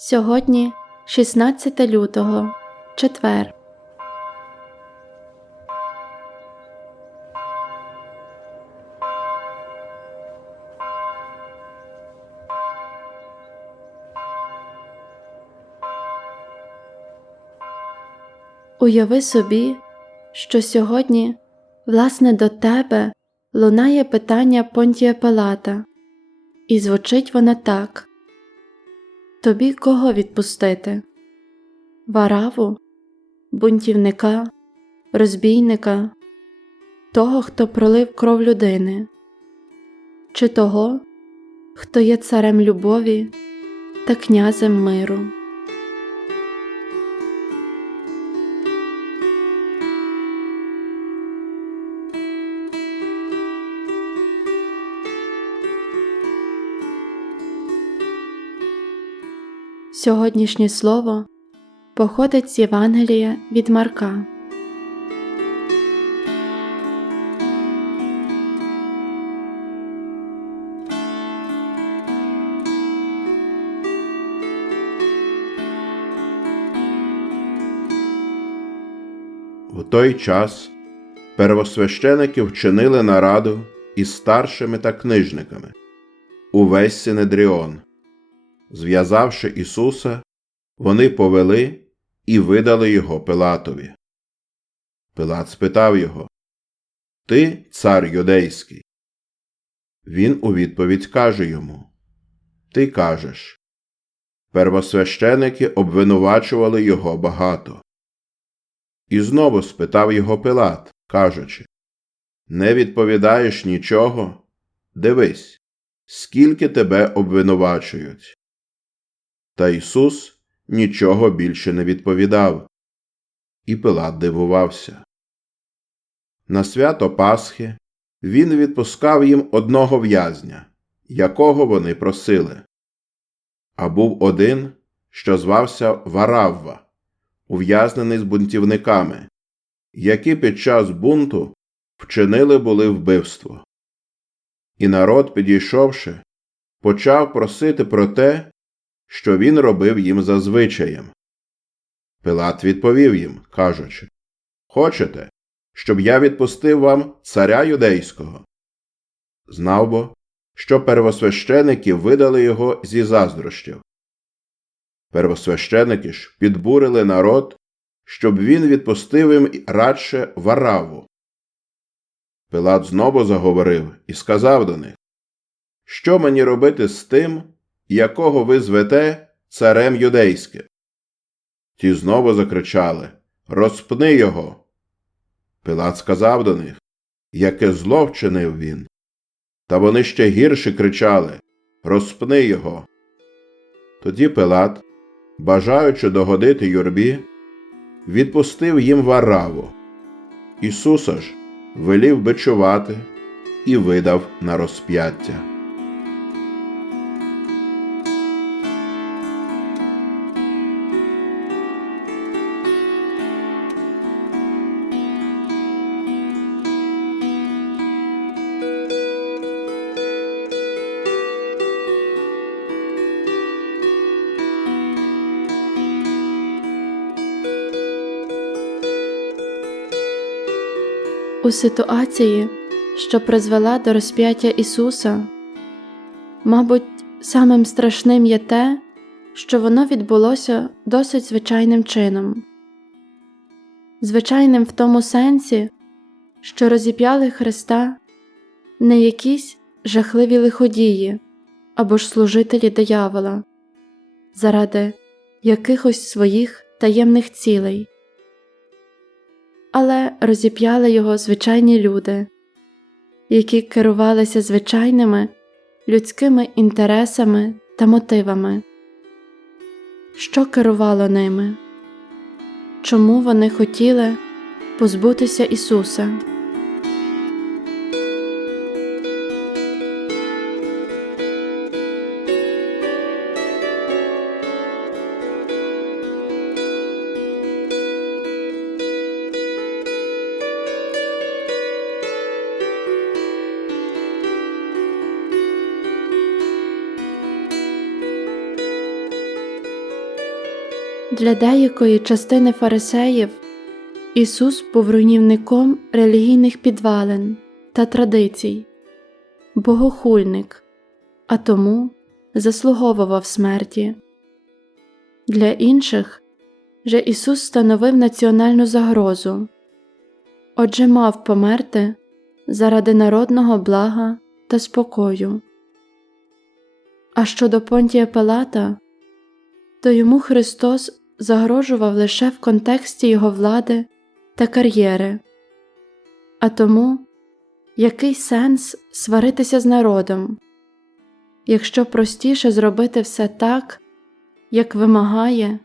Сьогодні 16 лютого, четвер. Уяви собі, що сьогодні, власне, до тебе лунає питання Понтія Пилата, і звучить вона так Тобі кого відпустити? Вараву, бунтівника, розбійника, того, хто пролив кров людини, чи того, хто є царем любові та князем миру. Сьогоднішнє слово походить з Євангелія від Марка. В той час первосвященики вчинили нараду із старшими та книжниками увесь Синедріон. Зв'язавши Ісуса, вони повели і видали його Пилатові. Пилат спитав його Ти цар юдейський? Він у відповідь каже йому Ти кажеш. Первосвященики обвинувачували його багато. І знову спитав його Пилат, кажучи Не відповідаєш нічого? Дивись, скільки тебе обвинувачують. Та Ісус нічого більше не відповідав. І Пилат дивувався. На свято Пасхи він відпускав їм одного в'язня, якого вони просили. А був один, що звався Варавва, ув'язнений з бунтівниками, які під час бунту вчинили були вбивство. І народ, підійшовши, почав просити про те, що він робив їм за звичаєм. Пилат відповів їм, кажучи Хочете, щоб я відпустив вам царя юдейського? Знав бо, що первосвященики видали його зі заздрощів. Первосвященики ж підбурили народ, щоб він відпустив їм радше вараву. Пилат знову заговорив і сказав до них Що мені робити з тим, якого ви звете царем юдейським? Ті знову закричали Розпни його. Пилат сказав до них Яке зло вчинив він. Та вони ще гірше кричали Розпни його. Тоді Пилат, бажаючи догодити юрбі, відпустив їм вараву. Ісуса ж велів бичувати і видав на розп'яття. У ситуації, що призвела до розп'яття Ісуса, мабуть, самим страшним є те, що воно відбулося досить звичайним чином. Звичайним в тому сенсі, що розіп'яли Христа не якісь жахливі лиходії або ж служителі диявола заради якихось своїх таємних цілей але розіп'яли його звичайні люди, які керувалися звичайними людськими інтересами та мотивами. Що керувало ними? Чому вони хотіли позбутися Ісуса? Для деякої частини фарисеїв Ісус був руйнівником релігійних підвалин та традицій, богохульник, а тому заслуговував смерті. Для інших же Ісус становив національну загрозу, отже мав померти заради народного блага та спокою. А щодо Понтія Пилата, то йому Христос загрожував лише в контексті його влади та кар'єри. А тому який сенс сваритися з народом, якщо простіше зробити все так, як вимагає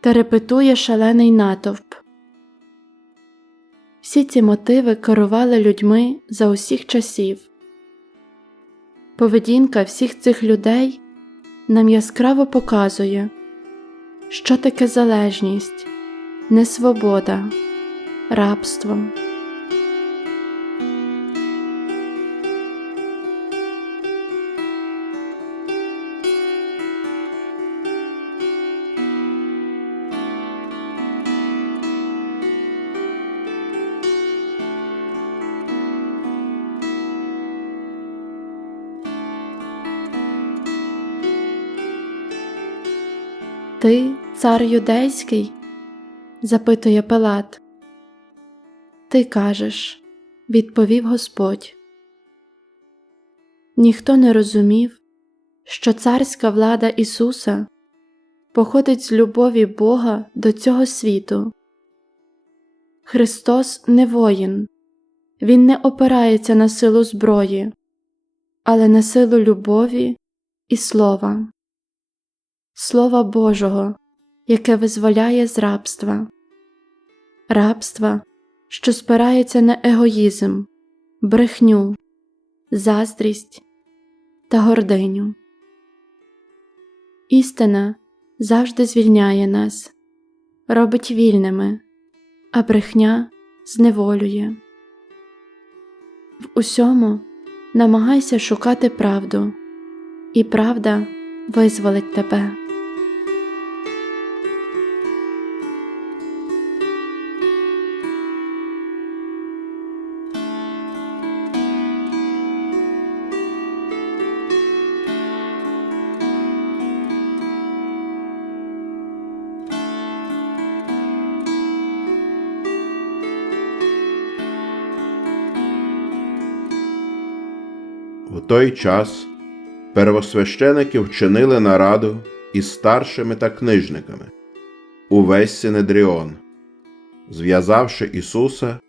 та репетує шалений натовп? Всі ці мотиви керували людьми за усіх часів. Поведінка всіх цих людей нам яскраво показує, що таке залежність, несвобода, рабство. Ти цар юдейський? запитує Пилат. Ти кажеш, відповів Господь. Ніхто не розумів, що царська влада Ісуса походить з любові Бога до цього світу. Христос не воїн, Він не опирається на силу зброї, але на силу любові і слова. Слова Божого, яке визволяє з рабства, рабства, що спирається на егоїзм, брехню, заздрість та гординю. Істина завжди звільняє нас, робить вільними, а брехня зневолює. В усьому намагайся шукати правду, і правда визволить тебе. В той час первосвященики вчинили нараду із старшими та книжниками увесь Синедріон. Зв'язавши Ісуса,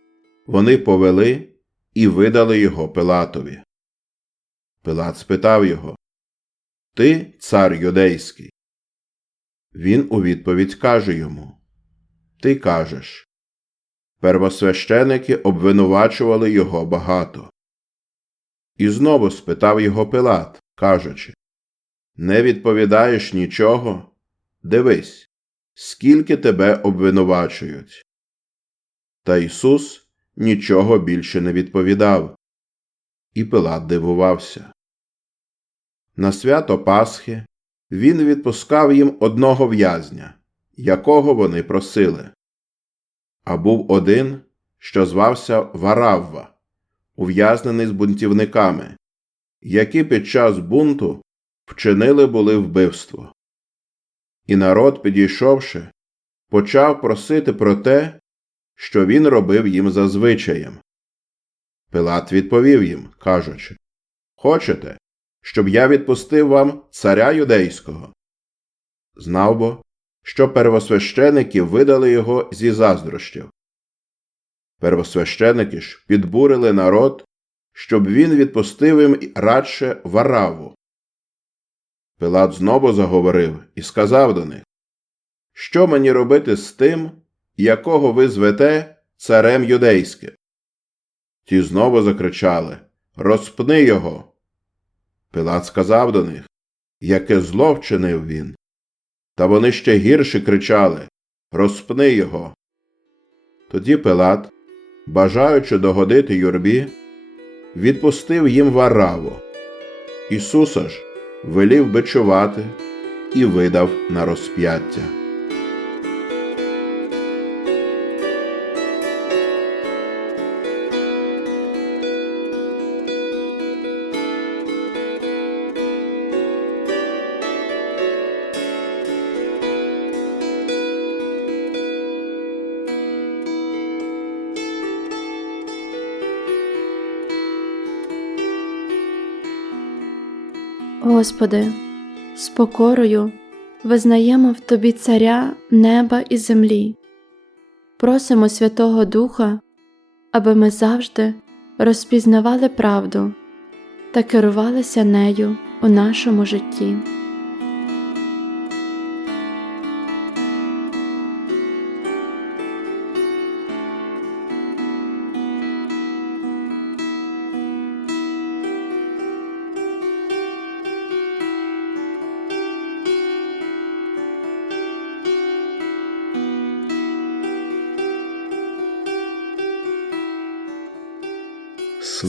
вони повели і видали його Пилатові. Пилат спитав його Ти цар юдейський? Він у відповідь каже йому Ти кажеш. Первосвященики обвинувачували його багато. І знову спитав його Пилат, кажучи Не відповідаєш нічого? Дивись, скільки тебе обвинувачують. Та Ісус нічого більше не відповідав. І Пилат дивувався. На свято Пасхи він відпускав їм одного в'язня, якого вони просили. А був один, що звався Варавва ув'язнений з бунтівниками, які під час бунту вчинили були вбивство. І народ, підійшовши, почав просити про те, що він робив їм за звичаєм. Пилат відповів їм, кажучи Хочете, щоб я відпустив вам царя юдейського? Знав бо, що первосвященики видали його зі заздрощів. Первосвященики ж підбурили народ, щоб він відпустив їм радше вараву. Пилат знову заговорив і сказав до них Що мені робити з тим, якого ви звете царем юдейським? Ті знову закричали Розпни його. Пилат сказав до них Яке зло вчинив він. Та вони ще гірше кричали Розпни його. Тоді Пилат бажаючи догодити юрбі, відпустив їм вараву. Ісуса ж велів бичувати і видав на розп'яття. Господи, з покорою визнаємо в Тобі Царя неба і землі. Просимо Святого Духа, аби ми завжди розпізнавали правду та керувалися нею у нашому житті.